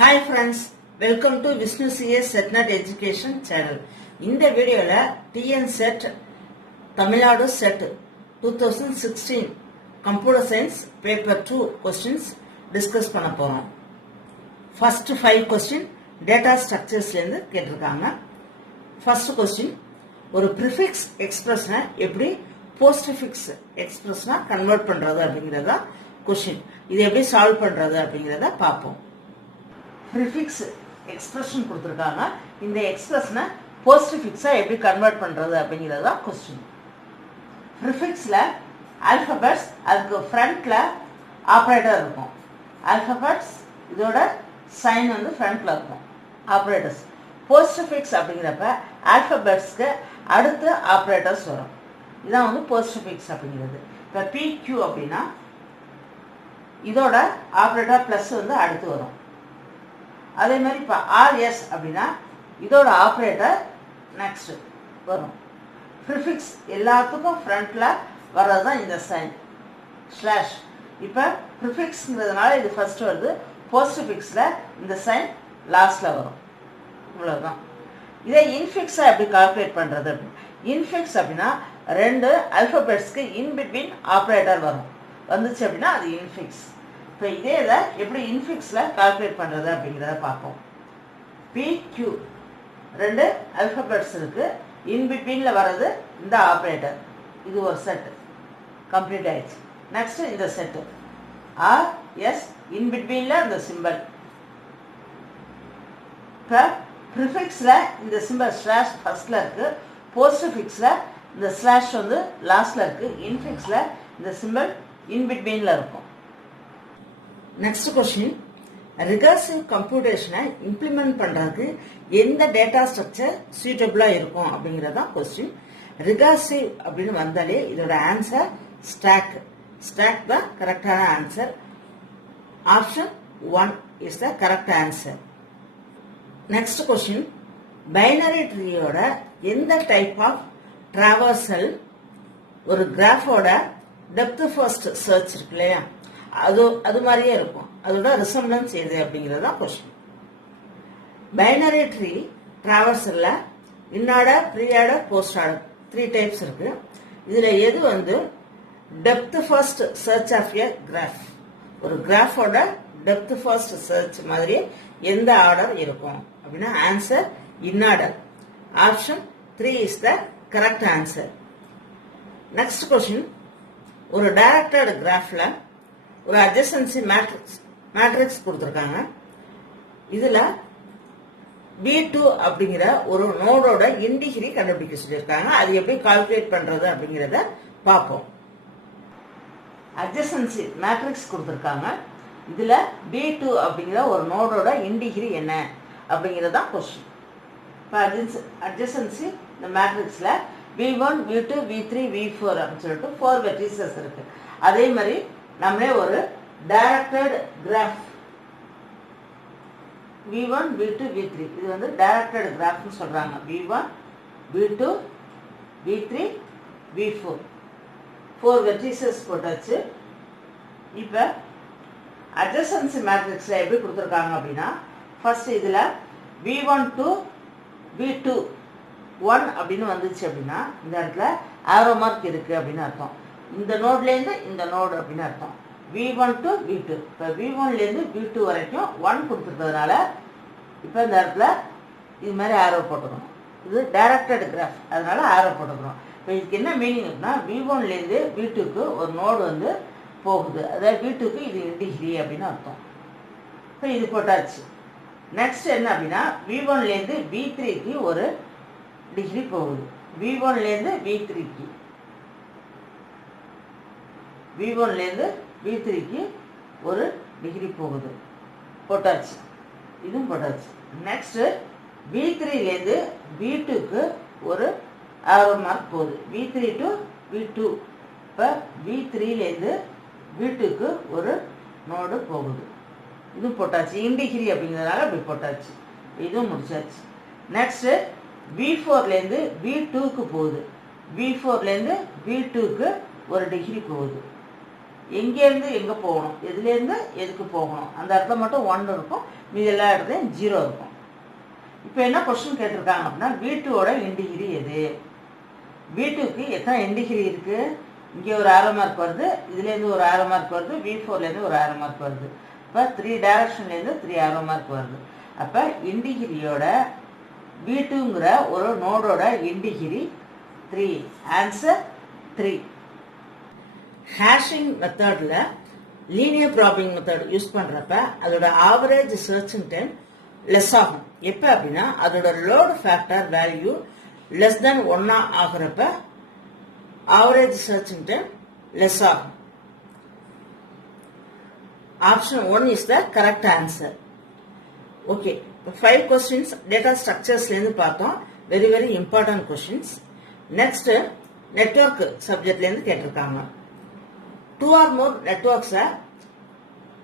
Hi friends, welcome to Vishnu CS SetNet Education channel. இந்த வீடியோல TN Set Tamil Nadu Set 2016 Computer Science Paper 2 questions discuss பண்ண போறோம். First 5 question data structures ல இருந்து கேட்டிருக்காங்க. First question, ஒரு prefix expression எப்படி postfix expression convert பண்றது அப்படிங்கறத question. இது எப்படி சால்வ் பண்றது அப்படிங்கறத பாப்போம். prefix expression கொடுத்திருக்காங்க. இந்த expression postfix எப்படி கன்வர்ட் பண்றது அப்படிங்கறத क्वेश्चन. prefixல alphabets அதுக்கு ஃப்ரண்ட்ல ஆபரேட்டர் இருக்கும். alphabets இதோட சைன் வந்து ஃப்ரண்ட்ல இருக்கும். ஆபரேட்டர்ஸ். postfix அப்படிங்கறப்ப alphabetsக்கு அடுத்து ஆபரேட்டர்ஸ் வரும். இதான் வந்து postfix அப்படிங்கிறது. இப்ப PQ அப்படினா இதோட ஆபரேட்டர் பிளஸ் வந்து அடுத்து வரும். அதே மாதிரி இப்போ ஆர்எஸ் அப்படின்னா இதோட ஆப்ரேட்டர் நெக்ஸ்ட் வரும். ப்ரிஃபிக்ஸ் எல்லாத்துக்கும் ஃப்ரண்ட்ல வர்றது தான் இந்த சைன் ஸ்லாஷ். இப்போ ப்ரிஃபிக்ஸ்ங்கிறதுனால இது ஃபர்ஸ்ட் வருது. போஸ்ட்ஃபிக்ஸில் இந்த சைன் லாஸ்டில் வரும். இவ்வளோதான். இதை இன்ஃபிக்ஸாக எப்படி கால்குலேட் பண்ணுறது? இன்ஃபிக்ஸ் அப்படின்னா ரெண்டு அல்ஃபபெட்ஸ்க்கு இன்பிட்வீன் ஆப்ரேட்டர் வரும். வந்துச்சு அப்படின்னா அது இன்ஃபிக்ஸ். இப்போ இதே இதை எப்படி இன்ஃபிக்ஸில் கால்குலேட் பண்ணுறது அப்படிங்கிறத பார்ப்போம். PQ ரெண்டு அல்ஃபபெட்ஸ் இருக்குது. இன்பிட்வீனில் வர்றது இந்த ஆப்ரேட்டர். இது ஒரு செட்டு கம்ப்ளீட் ஆயிடுச்சு. நெக்ஸ்ட்டு இந்த செட்டு RS இன்பிட்வீனில் இந்த சிம்பிள். இப்போ ப்ரிஃபிக்ஸில் இந்த சிம்பிள் ஸ்லாஷ் ஃபர்ஸ்டில் இருக்குது. போஸ்ட்ஃபிக்ஸில் இந்த ஸ்லாஷ் வந்து லாஸ்டில் இருக்குது. இன்ஃபிக்ஸில் இந்த சிம்பிள் இன்பிட்வீனில் இருக்கும். நெக்ஸ்ட் கொஸ்டின், ரிகர்சிவ் கம்ப்யூட்டேஷனை இம்ப்ளிமெண்ட் பண்ணுறதுக்கு எந்த டேட்டா ஸ்ட்ரக்சர் சூட்டபிளாக இருக்கும் அப்படிங்கிறதா கொஸ்டின். ரிகர்சிவ் அப்படின்னு வந்தாலே இதோட ஆன்சர் ஸ்டாக். ஸ்டாக் தான் கரெக்டான answer. Option 1 is the correct answer. Next question, binary ட்ரீயோட எந்த டைப் ஆஃப் டிராவர்சல் ஒரு கிராஃபோட டெப்த் ஃபர்ஸ்ட் சர்ச் இருக்கு இல்லையா, அது மாதிரியே இருக்கும். அதோட ரிசம்பிளன்ஸ் எது அப்படிங்கிறதா கொஸ்டின். பைனரி ட்ரீ டிராவர்சல்ல inorder, preorder, post order 3 types இருக்கு. இதுல எது வந்து depth first search of a graph, ஒரு கிராஃபோட டெப்த் ஃபர்ஸ்ட் சர்ச் மாதிரி எந்த ஆர்டர் இருக்கும் அப்படின்னா answer inorder. Option 3 is the correct answer. Next question, ஒரு டைரக்டட் கிராஃப்ல ஒரு அட்ஜசன்சி மேட்ரிக்ஸ் கொடுத்துருக்காங்க. இதுல B2 அப்படிங்கிற ஒரு நோடோட இன்டிகிரி கண்டுபிடிக்க சொல்லியிருக்காங்க. அது எப்படி கால்குலேட் பண்றது அப்படிங்கிறத பார்ப்போம். அட்ஜசன்சி மேட்ரிக்ஸ் கொடுத்துருக்காங்க. இதுல B2 அப்படிங்கிற ஒரு நோடோட இன்டிகிரி என்ன அப்படிங்கிறதா கொஸ்டின். இப்போ அட்ஜசன்சி இந்த மேட்ரிக்ஸ்ல V1, V2, V3, V4 அப்படின்னு சொல்லிட்டு 4 வெர்டிசஸ் இருக்கு. அதே மாதிரி நம்மளே ஒரு directed graph V1, V2, V3 இது வந்து டைரக்டட் கிராஃப்னு சொல்றாங்க. V1, V2, V3, V4 4 vertices போட்டாச்சு. இப்போ அட்ஜசன்சி மேட்ரிக்ஸ்ல எப்படி கொடுத்துருக்காங்க அப்படின்னா ஃபர்ஸ்ட் இதுல V1 to V2 1 அப்படின்னு வந்துச்சு அப்படின்னா இந்த இடத்துல ஆரோ மார்க் இருக்கு அப்படின்னு அர்த்தம். இந்த நோட்லேருந்து இந்த நோடு அப்படின்னு அர்த்தம். V1 to V2. இப்போ V1லேருந்து V2 வரைக்கும் 1 கொடுத்துருக்கிறதுனால இப்போ இந்த இடத்துல இது மாதிரி ஆரோ போட்டுக்கணும். இது டைரக்டட் கிராஃப், அதனால ஆரோ போட்டுக்கணும். இப்போ இதுக்கு என்ன மீனிங் இருக்குன்னா V1லேருந்து V2க்கு ஒரு நோடு வந்து போகுது. அதாவது V2க்கு இது இன்டிகிரி அப்படின்னு அர்த்தம். இப்போ இது போட்டாச்சு. நெக்ஸ்ட் என்ன அப்படின்னா V1லேருந்து V3க்கு ஒரு டிகிரி போகுது. V1லேருந்து V3க்கு V1லேருந்து V3க்கு ஒரு டிகிரி போகுது. போட்டாச்சு. இதுவும் போட்டாச்சு. நெக்ஸ்ட் V3லேருந்து V2க்கு ஒரு ஆரோ மார்க் போகுது. V3 to V2. இப்போ V3லேருந்து V2க்கு ஒரு நோடு போகுது. இதுவும் போட்டாச்சு. இன்டிகிரி அப்படிங்கிறதுனால இப்படி போட்டாச்சு. இதுவும் முடிச்சாச்சு. நெக்ஸ்ட் V4லேருந்து V2க்கு போகுது. V4லேருந்து V2க்கு ஒரு டிகிரி போகுது. எங்கேருந்து எங்கே போகணும், எதுலேருந்து எதுக்கு போகணும், அந்த இடத்துல மட்டும் 1 இருக்கும், மீதி எல்லா இடத்துலையும் 0 இருக்கும். இப்போ என்ன கொஸ்டின் கேட்டிருக்காங்க அப்படின்னா V2ஓட இன்டிகிரி எது, V2க்கு எத்தனை இன்டிகிரி இருக்குது, இங்கே ஒரு ஆரோ மார்க் வருது, இதுலேருந்து ஒரு ஆரோ மார்க் வருது, V4லேருந்து ஒரு ஆரோ மார்க் வருது. இப்போ 3 டைரக்ஷன்லேருந்து 3 ஆரோ மார்க் வருது. அப்போ இன்டிகிரியோட V2ங்கிற ஒரு நோடோட இன்டிகிரி 3. ஆன்சர் 3. ஹேஷிங் மெத்தடில் லீனியர் ப்ராபிங் மெத்தட் யூஸ் பண்ணுறப்ப அதோட ஆவரேஜ் சர்ச்சிங் டைம் லெஸ் ஆகும். எப்போ அப்படின்னா அதோட load factor value less than 1 ஆகிறப்ப ஆவரேஜ் சர்ச்சிங் டைம் லெஸ் ஆகும். Option 1 is the correct answer. Okay, 5 questions data ஸ்ட்ரக்சர்ஸ்லேருந்து பார்த்தோம். Very very important questions. Next network சப்ஜெக்ட்லேருந்து கேட்டிருக்காங்க. 2 or more நெட்வொர்க்ஸை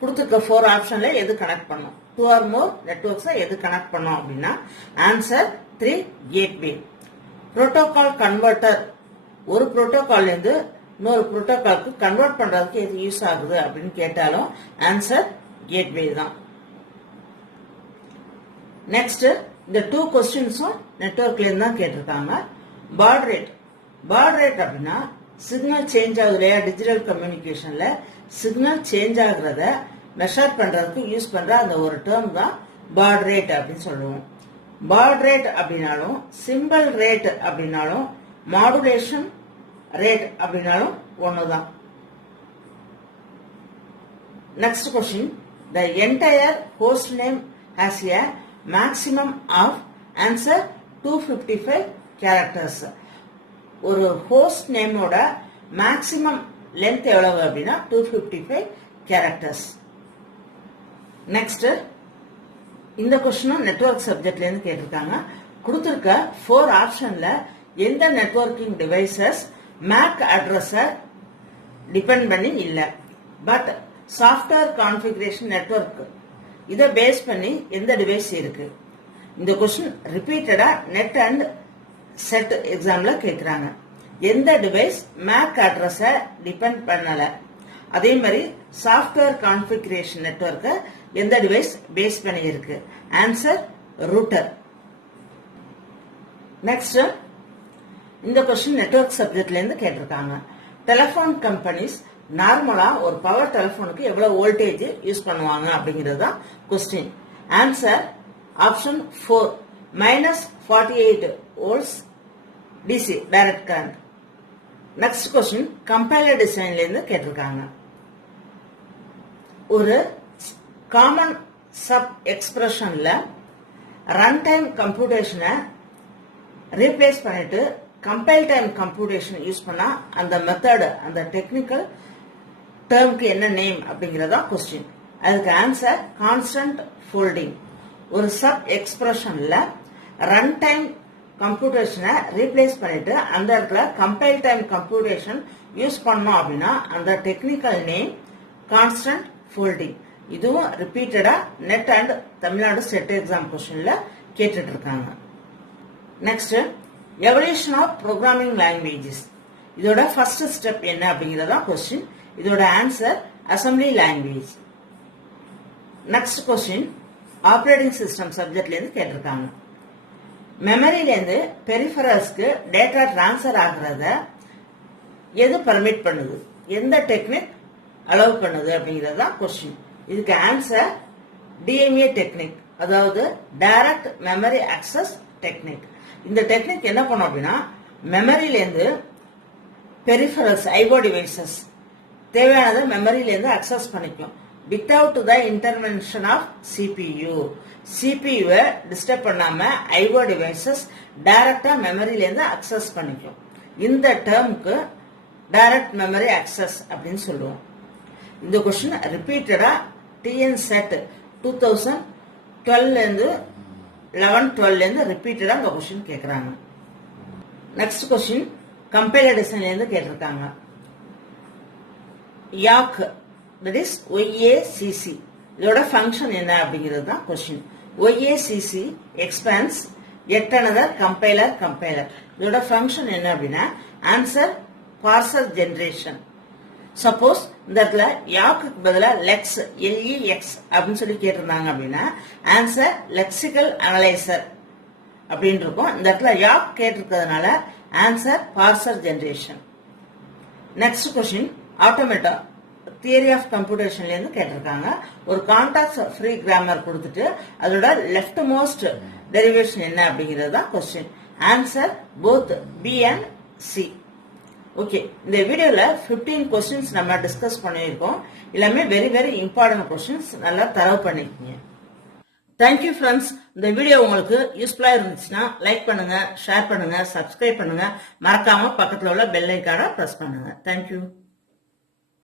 கொடுத்துருக்க 4 ஆப்ஷன்ல எது கனெக்ட் பண்ணும், 2 or more நெட்வொர்க்ஸை எது கனெக்ட் பண்ணும் அப்படின்னா ஆன்சர் 3 கேட்வே. புரோட்டோகால் கன்வெர்ட்டர் ஒரு புரோட்டோகால்லேருந்து இன்னொரு புரோட்டோகாலுக்கு கன்வெர்ட் பண்றதுக்கு எது யூஸ் ஆகுது அப்படின்னு கேட்டாலும் ஆன்சர் கேட்வே தான். நெக்ஸ்ட் இந்த 2 கொஸ்டின்ஸும் நெட்வொர்க்லேருந்து தான் கேட்டிருக்காங்க. பாட் ரேட் அப்படின்னா சிக்னல் சேஞ்ச் ஆகுது இல்லையா, டிஜிட்டல் கம்யூனிகேஷன்ல சிக்னல் சேஞ்ச் ஆகுறத மெஷர் பண்றதுக்கு யூஸ் பண்ற அந்த ஒரு டேர்ம் தான் பாட் ரேட் அப்படின்னு சொல்லுவோம். பாட் ரேட் அப்படின்னாலும், சிம்பிள் ரேட் அப்படின்னாலும், மாடுலேஷன் ரேட் அப்படின்னாலும் ஒண்ணுதான். Next question, the entire host name has a maximum of answer 255 characters. ஒரு ஹோஸ்ட் நேமோட மேக்ஸிமம் லென்த் எவ்வளவு அப்படின்னா 255 கேரக்டர்ஸ். நெக்ஸ்ட் இந்த கொஸ்டினும் நெட்வொர்க் சப்ஜெக்ட்ல இருந்து கேட்டிருக்காங்க. கொடுத்திருக்க 4 ஆப்ஷன்ல எந்த நெட்வொர்க்கிங் டிவைசஸ் மேக் அட்ரஸை டிபெண்ட் பண்ணி இல்ல, பட் சாஃப்ட்வேர் கான்ஃபிகரேஷன் நெட்வொர்க் இதை பேஸ் பண்ணி எந்த டிவைஸ் இருக்கு. இந்த கொஸ்டின் ரிப்பீட்டடா நெட் அண்ட் செட் எக்ஸாம்ல கேட்கிறாங்க. எந்த டிவைஸ் மேக் அட்ரஸை டிபெண்ட் பண்ணல, அதே மாதிரி சாஃப்ட்வேர் கான்ஃபிகரேஷன் நெட்வொர்க்கை எந்த டிவைஸ் பேஸ் பண்ணி இருக்கு. Answer router. நெக்ஸ்ட் இந்த கொஸ்டின் நெட்வொர்க் சப்ஜெக்ட்ல இருந்து கேட்டிருக்காங்க. டெலிபோன் கம்பெனிஸ் நார்மலா ஒரு பவர் டெலிபோனுக்கு எவ்வளவு வோல்டேஜ் யூஸ் பண்ணுவாங்க அப்படிங்கிறது தான் question. Answer option 4 -48 volts DC direct current. Next question compiler டிசைன்ல இருந்து கேட்டிருக்காங்க. ஒரு காமன் சப் எக்ஸ்பிரஷன்ல ரன் டைம் கம்ப்யூட்டேஷனை ரீப்ளேஸ் பண்ணிட்டு கம்பைல் டைம் கம்ப்யூட்டேஷன் யூஸ் பண்ணா அந்த மெத்தட், அந்த டெக்னிக்கல் டேர்முக்கு என்ன நேம் அப்படிங்கறதா கொஸ்டின். அதுக்கு ஆன்சர் கான்ஸ்டன்ட் ஃபோல்டிங். ஒரு சப் எக்ஸ்பிரஷன்ல ரன் டைம் கம்ப்யூட்டேஷனை ரீப்ளேஸ் பண்ணிட்டு அந்த இடத்துல கம்பைல் டைம் கம்ப்யூட்டேஷன் யூஸ் பண்ணோம் அப்படின்னா அந்த டெக்னிக்கல் நேம் கான்ஸ்டன்ட் ஃபோல்டிங். இதுவும் ரிப்பீட்டடா NET and Tamil Nadu state exam கொஸ்டின்ல கேட்டுட்டு இருக்காங்க. Next evolution of programming languages. இதோட ஃபர்ஸ்ட் ஸ்டெப் என்ன அப்படிங்கறதா கொஸ்டின். இதோட answer assembly language. Next question operating system சப்ஜெக்ட்ல இருந்து கேட்டிருக்காங்க. மெமரியில இருந்து பெரிஃபரல்ஸ்க்கு டேட்டா டிரான்ஸ்ஃபர் ஆகுறத எது பர்மிட் பண்ணுது, எந்த டெக்னிக் அலோவ் பண்ணுது அப்படிங்கறதா கொஸ்டின். இதுக்கு ஆன்சர் டிஎம்ஏ டெக்னிக், அதாவது டைரக்ட் மெமரி அக்சஸ் டெக்னிக். இந்த டெக்னிக் என்ன பண்ணும் அப்படின்னா மெமரியில இருந்து பெரிஃபரல்ஸ் ஐஓ டிவைசஸ் தேவையானதை மெமரியில இருந்து அக்சஸ் பண்ணிக்கும் without the intervention of CPU. சிபியுவை டிஸ்டர்ப் பண்ணாம ஐஓ டிவைசஸ் டைரக்டா மெமரியில இருந்து அக்சஸ் பண்ணிக்கும். இந்த டேர்முக்கு டைரக்ட் மெமரி அக்சஸ் அப்படின்னு சொல்லுவோம். இந்த கொஸ்டின் ரிப்பீட்டடா டிஎன் செட் 2012 இருந்து 11-12 இருந்து ரிப்பீட்டடா இந்த கொஸ்டின் கேட்கறாங்க. நெக்ஸ்ட் கொஸ்டின் கம்பைலர் டிசைன்ல இருந்து கேட்டிருக்காங்க. யாக் தட் இஸ் OACC இதோட ஃபங்க்ஷன் என்ன அப்படிங்கிறது தான் question. OACC expands yet another compiler. இதோட ஃபங்க்ஷன் என்ன அப்படின்னா ஆன்சர் பார்சர் ஜெனரேஷன். சப்போஸ் இந்த இடத்துல யாக்குக்கு பதிலா லெக்ஸ் LEX அப்படின்னு சொல்லி கேட்டிருந்தாங்க அப்படின்னா ஆன்சர் லெக்சிக்கல் அனலைசர் அப்படின்னு இருக்கும். இந்த இடத்துல யாக் கேட்டிருக்கிறதுனால answer parser generation. Next question automata theory of கம்ப்யூட்டேஷன்ல இருந்து கேட்டிருக்காங்க. ஒரு கான்டாக்ட் ஃப்ரீ கிராமர் கொடுத்துட்டு அதோட லெஃப்ட் மோஸ்ட் டெரிவேஷன் என்ன அப்படிங்கிறது தான் question. Answer both B and C. Okay, இந்த வீடியோல 15 கொஸ்டின்ஸ் நம்ம டிஸ்கஸ் பண்ணியிருக்கோம். எல்லாமே வெரி வெரி இம்பார்ட்டன்ட் கொஸ்டின்ஸ், நல்லா தரவு பண்ணிருக்கீங்க. Thank you friends. இந்த வீடியோ உங்களுக்கு யூஸ்ஃபுல்லா இருந்துச்சுன்னா லைக் பண்ணுங்க, ஷேர் பண்ணுங்க, சப்ஸ்கிரைப் பண்ணுங்க, மறக்காம பக்கத்துல உள்ள பெல் ஐக்கானை பிரஸ் பண்ணுங்க. தேங்க்யூ.